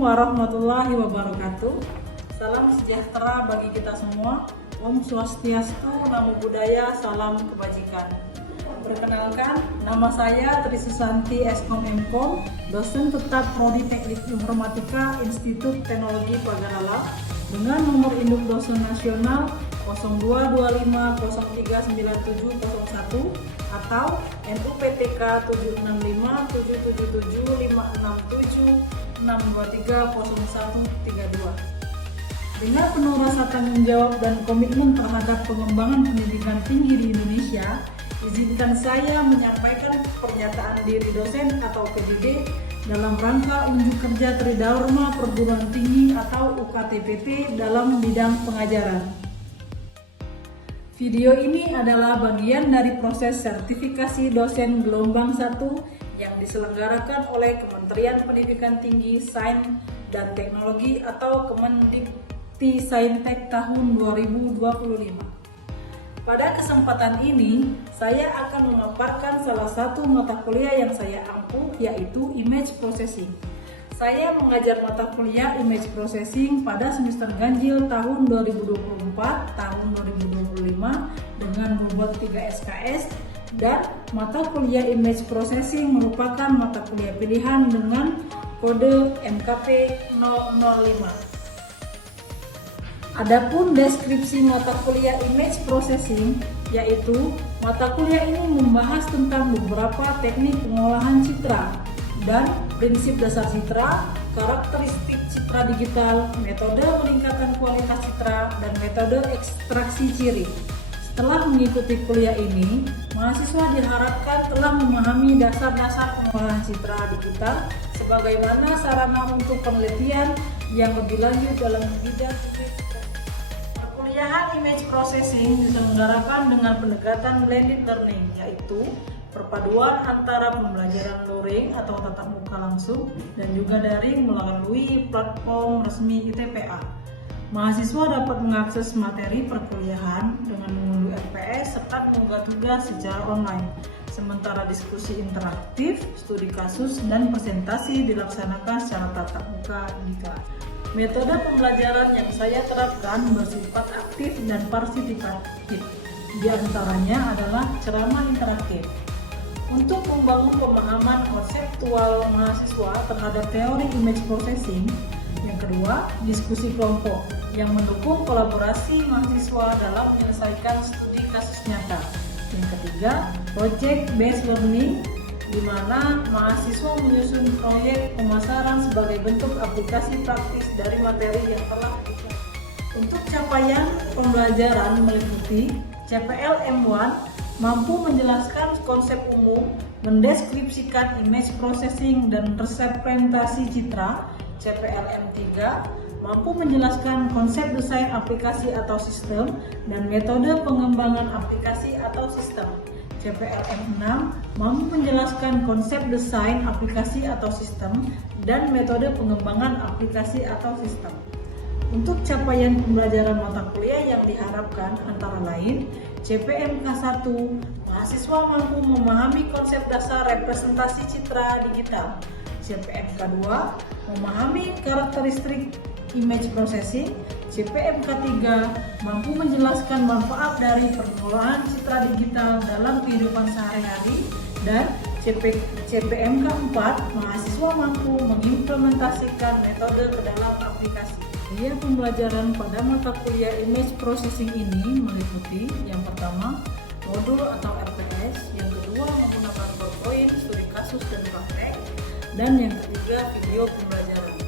Assalamualaikum warahmatullahi wabarakatuh. Salam sejahtera bagi kita semua. Om Swastiastu, Namo Buddhaya, salam kebajikan. Perkenalkan, nama saya Tri Susanti Eskom Mkom, dosen tetap Prodi Teknik Informatika Institut Teknologi Pagarala dengan nomor induk dosen nasional 0225039701 atau NUPTK 765775676230132. Dengan penuh rasa tanggung jawab dan komitmen terhadap pengembangan pendidikan tinggi di Indonesia, izinkan saya menyampaikan pernyataan diri dosen atau PDD dalam rangka unjuk kerja Tridharma Perguruan Tinggi atau UKTPT dalam bidang pengajaran. Video ini adalah bagian dari proses sertifikasi dosen gelombang 1 yang diselenggarakan oleh Kementerian Pendidikan Tinggi, Sains dan Teknologi atau Kemendikti-Saintek tahun 2025. Pada kesempatan ini, saya akan memaparkan salah satu mata kuliah yang saya ampu, yaitu Image Processing. Saya mengajar mata kuliah Image Processing pada semester ganjil tahun 2024 tahun 2025 dengan bobot 3 SKS, dan mata kuliah Image Processing merupakan mata kuliah pilihan dengan kode MKP 005. Adapun deskripsi mata kuliah Image Processing, yaitu mata kuliah ini membahas tentang beberapa teknik pengolahan citra dan prinsip dasar citra, karakteristik citra digital, metode peningkatan kualitas citra, dan metode ekstraksi ciri. Setelah mengikuti kuliah ini, mahasiswa diharapkan telah memahami dasar-dasar pengolahan citra digital sebagaimana sarana untuk penelitian yang lebih lanjut dalam bidang image. Perkuliahan Image Processing diselenggarakan dengan pendekatan blended learning, yaitu perpaduan antara pembelajaran luring atau tatap muka langsung dan juga daring melalui platform resmi ITPA. Mahasiswa dapat mengakses materi perkuliahan dengan mengunduh FPS serta mengunggah tugas secara online. Sementara diskusi interaktif, studi kasus, dan presentasi dilaksanakan secara tatap muka di kelas. Metode pembelajaran yang saya terapkan bersifat aktif dan partisipatif. Di antaranya adalah ceramah interaktif. Untuk membangun pemahaman konseptual mahasiswa terhadap teori image processing. Yang kedua, diskusi kelompok yang mendukung kolaborasi mahasiswa dalam menyelesaikan studi kasus nyata. Yang ketiga, project based learning, di mana mahasiswa menyusun proyek pemasaran sebagai bentuk aplikasi praktis dari materi yang telah diberikan. Untuk capaian pembelajaran meliputi CPL M1 mampu menjelaskan konsep umum, mendeskripsikan image processing dan representasi citra. CPL M3 mampu menjelaskan konsep desain aplikasi atau sistem dan metode pengembangan aplikasi atau sistem. CPL M6 mampu menjelaskan konsep desain aplikasi atau sistem dan metode pengembangan aplikasi atau sistem. Untuk capaian pembelajaran mata kuliah yang diharapkan antara lain, CPMK1, mahasiswa mampu memahami konsep dasar representasi citra digital. CPMK2, memahami karakteristik image processing. CPMK3, mampu menjelaskan manfaat dari pengolahan citra digital dalam kehidupan sehari-hari. Dan CPMK4, mahasiswa mampu mengimplementasikan metode ke dalam aplikasi. Biaya pembelajaran pada mata kuliah Image Processing ini meliputi yang pertama, modul atau RPS, yang kedua menggunakan PowerPoint, studi kasus dan praktek, dan yang ketiga video pembelajaran.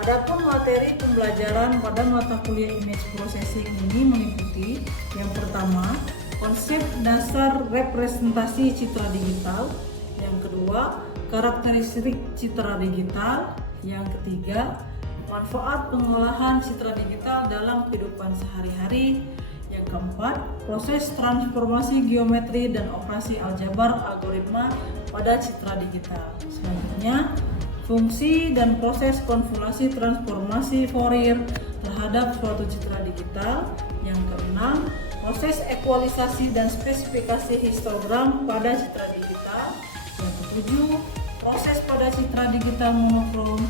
Adapun materi pembelajaran pada mata kuliah Image Processing ini meliputi yang pertama, konsep dasar representasi citra digital, yang kedua, karakteristik citra digital, yang ketiga, manfaat pengolahan citra digital dalam kehidupan sehari-hari, yang keempat, proses transformasi geometri dan operasi aljabar algoritma pada citra digital. Selanjutnya, fungsi dan proses konvolasi transformasi Fourier terhadap suatu citra digital. Yang keenam, proses ekualisasi dan spesifikasi histogram pada citra digital. Yang ketujuh, proses pada citra digital monokrom.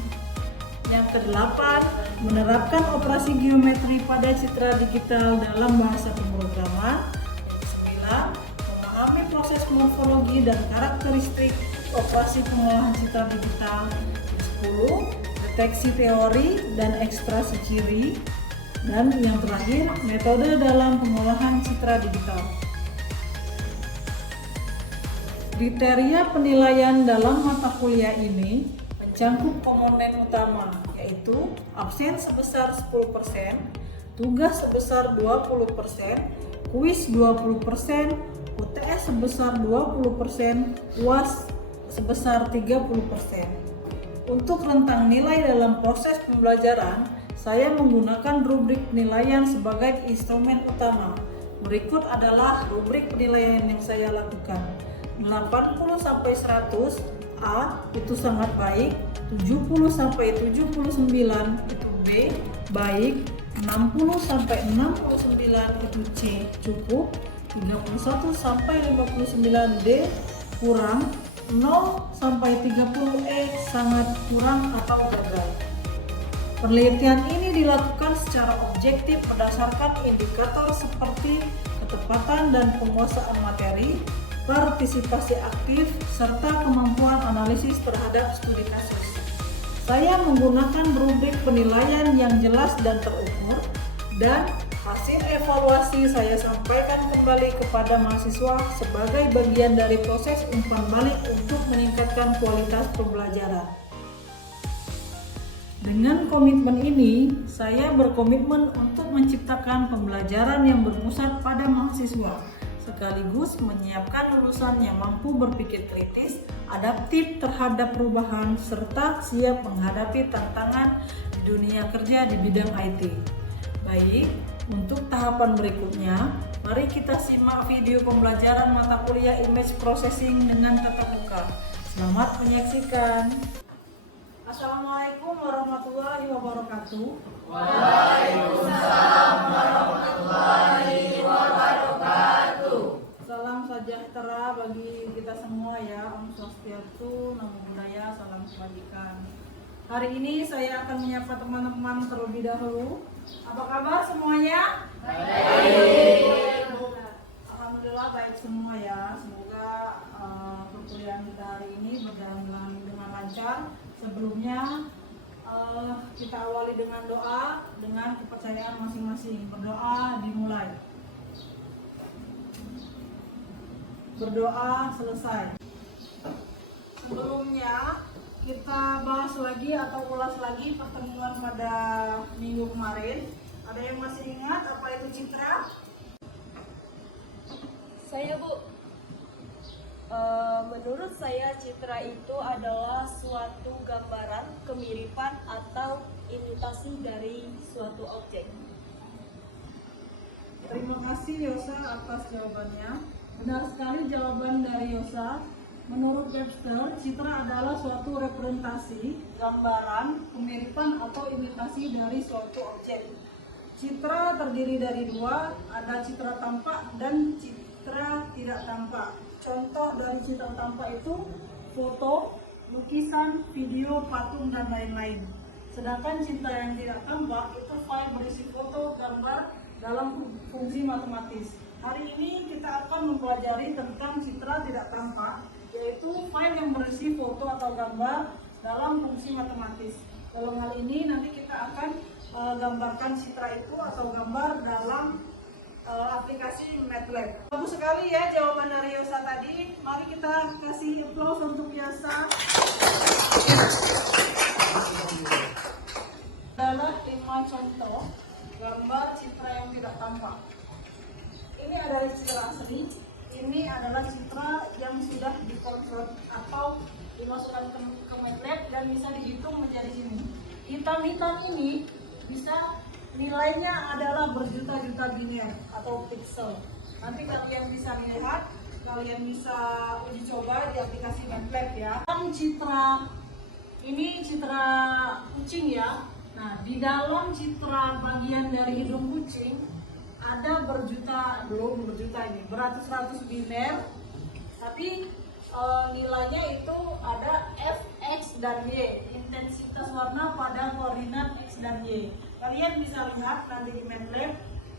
Yang kedelapan, menerapkan operasi geometri pada citra digital dalam bahasa pemrograman. Yang 9, memahami proses morfologi dan karakteristik operasi pengolahan citra digital. Yang 10, deteksi teori dan ekstraksi ciri. Dan yang terakhir, metode dalam pengolahan citra digital. Kriteria penilaian dalam mata kuliah ini mencangkup komponen utama, yaitu absen sebesar 10%, tugas sebesar 20%, kuis 20%, UTS sebesar 20%, UAS sebesar 30%. Untuk rentang nilai dalam proses pembelajaran, saya menggunakan rubrik penilaian sebagai instrumen utama. Berikut adalah rubrik penilaian yang saya lakukan. 80-100 A itu sangat baik, 70-79 itu B baik, 60-69 itu C cukup, 31-59 D kurang, 0-30 E sangat kurang atau gagal. Penelitian ini dilakukan secara objektif berdasarkan indikator seperti ketepatan dan penguasaan materi, partisipasi aktif, serta kemampuan analisis terhadap studi kasus. Saya menggunakan rubrik penilaian yang jelas dan terukur, dan hasil evaluasi saya sampaikan kembali kepada mahasiswa sebagai bagian dari proses umpan balik untuk meningkatkan kualitas pembelajaran. Dengan komitmen ini, saya berkomitmen untuk menciptakan pembelajaran yang berpusat pada mahasiswa, sekaligus menyiapkan lulusan yang mampu berpikir kritis, adaptif terhadap perubahan, serta siap menghadapi tantangan di dunia kerja di bidang IT. Baik, untuk tahapan berikutnya, mari kita simak video pembelajaran mata kuliah Image Processing dengan tatap muka. Selamat menyaksikan. Assalamualaikum warahmatullahi wabarakatuh. Waalaikumsalam warahmatullahi wabarakatuh. Salam sejahtera bagi kita semua ya. Om Swastiastu, Namo Buddhaya, salam kebajikan. Hari ini saya akan menyapa teman-teman terlebih dahulu. Apa kabar semuanya? Baik. Alhamdulillah baik semua ya. Semoga perkuliahan kita hari ini berjalan dengan lancar. Sebelumnya kita awali dengan doa dengan kepercayaan masing-masing. Berdoa dimulai. Berdoa selesai. Sebelumnya kita bahas lagi atau ulas lagi pertemuan pada minggu kemarin. Ada yang masih ingat apa itu citra? Saya Bu, menurut saya citra itu adalah suatu gambaran, kemiripan atau imitasi dari suatu objek. Terima kasih Yosa atas jawabannya. Benar sekali jawaban dari Yosa. Menurut Webster, citra adalah suatu representasi, gambaran, kemiripan atau imitasi dari suatu objek. Citra terdiri dari dua, ada citra tampak dan citra tidak tampak. Contoh dari citra tampak itu foto, lukisan, video, patung, dan lain-lain. Sedangkan citra yang tidak tampak itu file berisi foto, gambar dalam fungsi matematis. Hari ini kita akan mempelajari tentang citra tidak tampak, yaitu file yang berisi foto atau gambar dalam fungsi matematis. Dalam hal ini nanti kita akan gambarkan citra itu atau gambar dalam aplikasi MATLAB. Bagus sekali ya jawaban dari Yosa tadi. Mari kita kasih applause untuk Yosa. Adalah 5 contoh gambar citra yang tidak tampak. Ini adalah citra asli. Ini adalah citra yang sudah dikonvert atau dimasukkan ke MATLAB dan bisa dihitung menjadi ini. Hitam-hitam ini bisa nilainya adalah berjuta-juta biner atau pixel. Nanti kalian bisa lihat, kalian bisa uji coba di aplikasi MATLAB ya. Citra ini citra kucing ya. Nah, di dalam citra bagian dari hidung kucing ada beratus-ratus biner, tapi nilainya itu ada X dan Y, intensitas warna pada koordinat X dan Y. Kalian bisa lihat nanti di MATLAB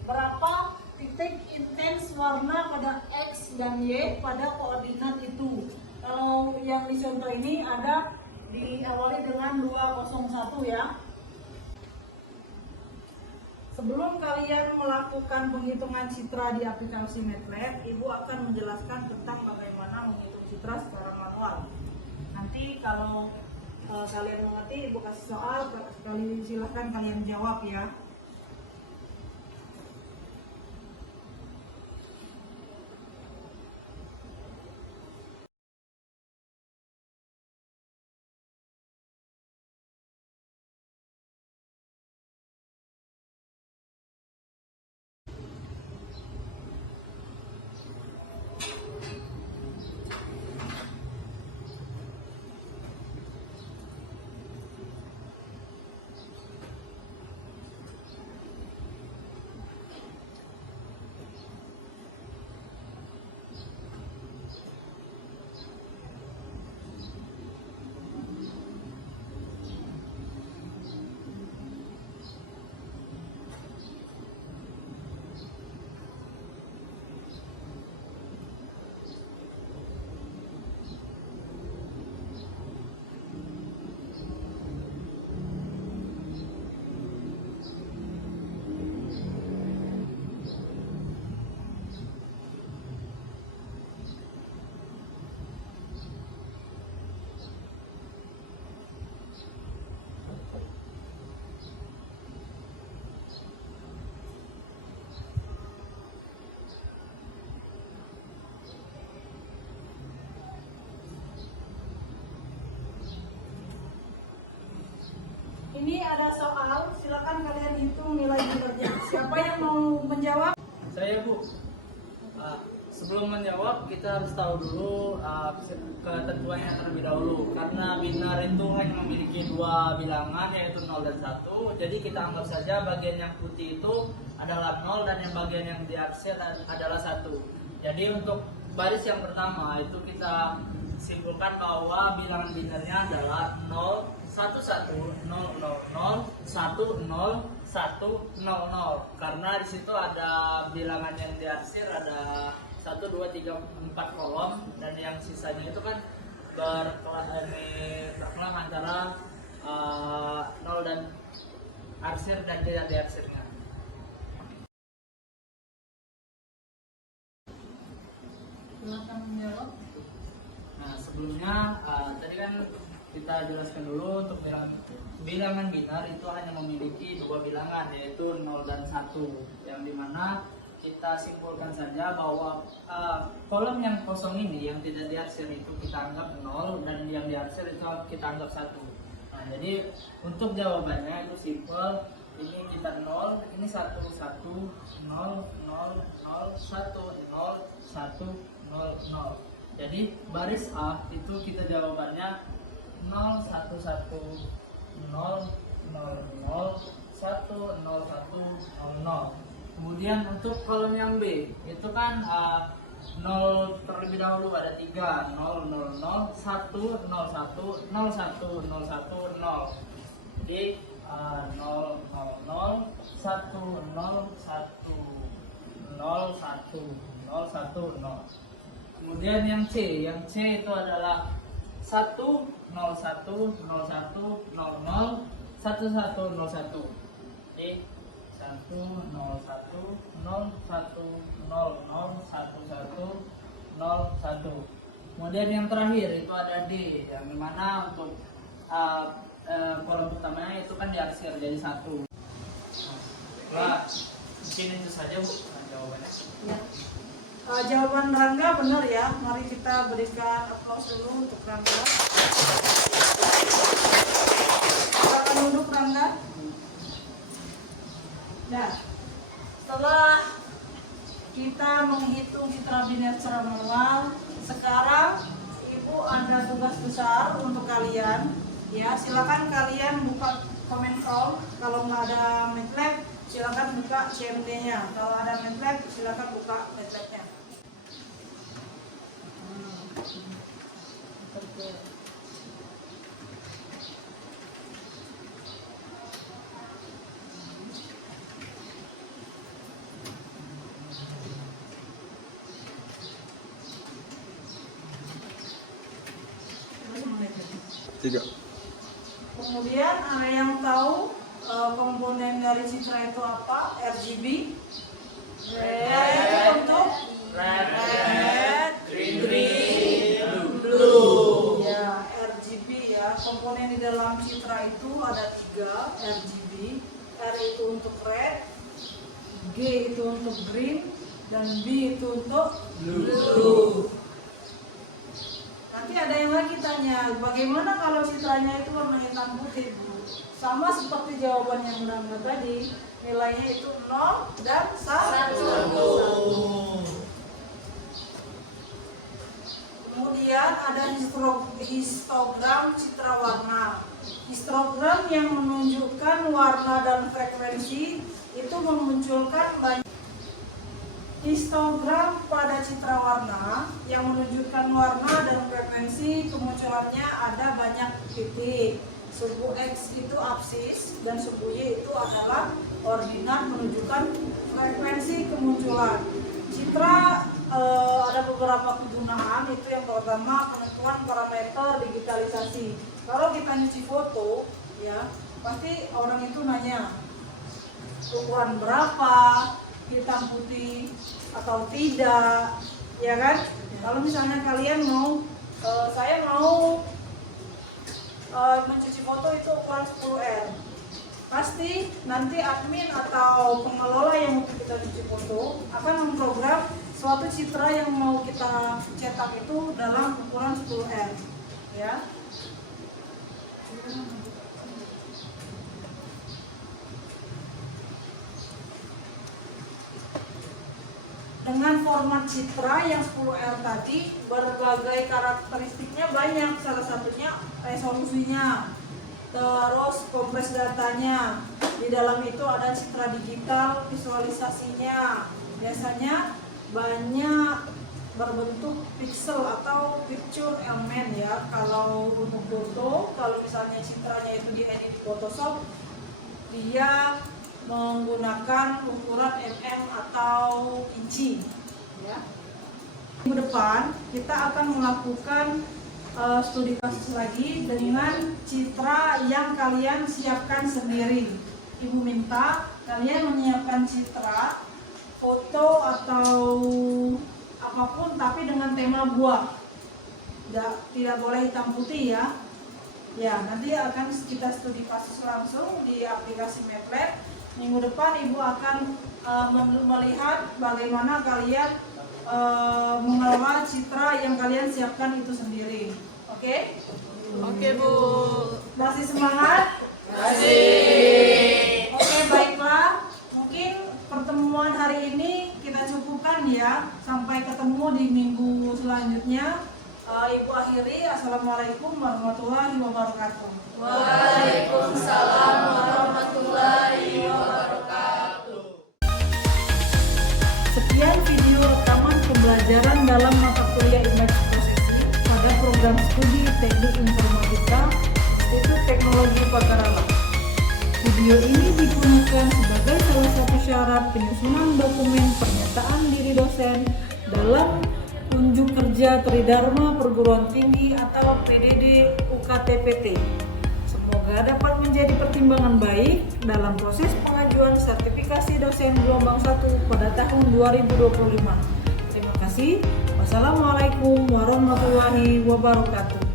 berapa titik intens warna pada X dan Y pada koordinat itu. Kalau yang di contoh ini ada diawali dengan 201 ya. Sebelum kalian melakukan penghitungan citra di aplikasi MATLAB, Ibu akan menjelaskan tentang bagaimana menghitung citra secara manual. Nanti kalau kalian mengerti, Ibu kasih soal, silahkan kalian jawab ya. Ini ada soal, silakan kalian hitung nilai binarnya. Siapa yang mau menjawab? Saya, Bu. Sebelum menjawab, kita harus tahu dulu ketentuannya terlebih dahulu. Karena binar itu hanya memiliki dua bilangan, yaitu 0 dan 1. Jadi kita anggap saja bagian yang putih itu adalah 0 dan yang bagian yang diarsir adalah 1. Jadi untuk baris yang pertama itu kita simpulkan bahwa bilangan binarnya adalah 0, 1, 1, 0, 0, 0, 1, 0, 1, 0, 0. Karena di situ ada bilangan yang diarsir ada 1, 2, 3, 4 kolom, dan yang sisanya itu kan berkelang antara 0 dan arsir dan tidak diarsirnya. Silakan menjawab. Nah, sebelumnya tadi kan kita jelaskan dulu untuk bilangan binar itu hanya memiliki dua bilangan, yaitu 0 dan 1, yang dimana kita simpulkan saja bahwa kolom yang kosong ini yang tidak diarsir itu kita anggap 0 dan yang diarsir itu kita anggap 1. Nah, jadi untuk jawabannya itu simple. Ini kita 0, ini 1, 1, 0, 0, 0, 1, 0, 1, 0, 0. Jadi baris A itu kita jawabannya 0, 1, 1, 0, 0, 0, 1, 0, 1, 0, 0. Kemudian untuk kolom yang B itu kan 0 terlebih dahulu ada 3, 0, 0, 0, 1, 0, 1, 0, 1, 0, 1, 0. Jadi 0, 0, 0, 1, 0, 1, 0, 1, 0, 1, 0. Kemudian yang C itu adalah 1, 0, 1, 0, 1, 0, 0, 1, 1, 0, 1. Jadi 1, 0, 1, 0, 1, 0, 0, 1, 1, 0, 1. Kemudian yang terakhir itu ada D, yang dimana untuk kolom pertamanya itu kan diarsir jadi 1. Nah, mungkin itu saja, Bu, jawabannya. Ya. Jawaban Rangga benar ya. Mari kita berikan aplaus dulu untuk Rangga. Silakan duduk Rangga. Nah, setelah kita menghitung citra binar secara manual, sekarang Ibu ada tugas besar untuk kalian. Ya, silakan kalian buka comment count. Kalau nggak ada MATLAB, silakan buka CMD-nya. Kalau ada MATLAB, silakan buka MATLAB-nya. 3. Kemudian ada yang tahu komponen dari citra itu apa? RGB. Itu untuk red, green, blue. Ya, RGB ya. Komponen di dalam citra itu ada 3 RGB. R itu untuk red, G itu untuk green, dan B itu untuk blue. Nanti ada yang lagi tanya, bagaimana kalau citranya itu warna hitam putih, Bu? Sama seperti jawaban yang Bunda tadi, nilainya itu 0 dan 1. Kemudian ada histogram citra warna. Histogram yang menunjukkan warna dan frekuensi itu memunculkan banyak. Histogram pada citra warna yang menunjukkan warna dan frekuensi kemunculannya ada banyak titik. Suku X itu absis dan suku Y itu adalah ordinat menunjukkan frekuensi kemunculan. Citra ada beberapa kegunaan, itu yang pertama penentuan parameter digitalisasi. Kalau kita nyuci foto, ya pasti orang itu nanya ukuran berapa, hitam putih atau tidak, ya kan? Kalau misalnya kalian mau, saya mau mencuci foto itu ukuran 10R, pasti nanti admin atau pengelola yang mau kita cuci foto akan memprogram suatu citra yang mau kita cetak itu dalam ukuran 10R, ya. Dengan format citra yang 10R tadi, berbagai karakteristiknya banyak. Salah satunya resolusinya, terus kompres datanya. Di dalam itu ada citra digital, visualisasinya. Biasanya banyak berbentuk pixel atau picture element ya. Kalau untuk foto, kalau misalnya citranya itu diedit di Photoshop, dia menggunakan ukuran mm atau inci ya. Minggu depan kita akan melakukan studi kasus lagi dengan citra yang kalian siapkan sendiri. Ibu minta kalian menyiapkan citra, foto atau apapun tapi dengan tema buah. Tidak boleh hitam putih ya. Ya, nanti akan kita studi kasus langsung di aplikasi Matlab. Minggu depan Ibu akan melihat bagaimana kalian mengelola citra yang kalian siapkan itu sendiri. Oke? Oke, Bu. Masih semangat? Masih. Oke, baiklah. Mungkin pertemuan hari ini kita cukupkan ya. Sampai ketemu di minggu selanjutnya. Ibu akhiri. Assalamualaikum warahmatullahi wabarakatuh. Waalaikumsalam warahmatullahi wabarakatuh. Sekian video rekaman pembelajaran dalam mata kuliah Image Processing pada program studi Teknik Informatika Institut Teknologi Pakarala. Video ini digunakan sebagai salah satu syarat penyusunan dokumen pernyataan diri dosen dalam unjuk kerja Tridharma Perguruan Tinggi atau PDD UKT-PT. Semoga dapat menjadi pertimbangan baik dalam proses pengajuan sertifikasi dosen gelombang 1 pada tahun 2025. Terima kasih. Wassalamualaikum warahmatullahi wabarakatuh.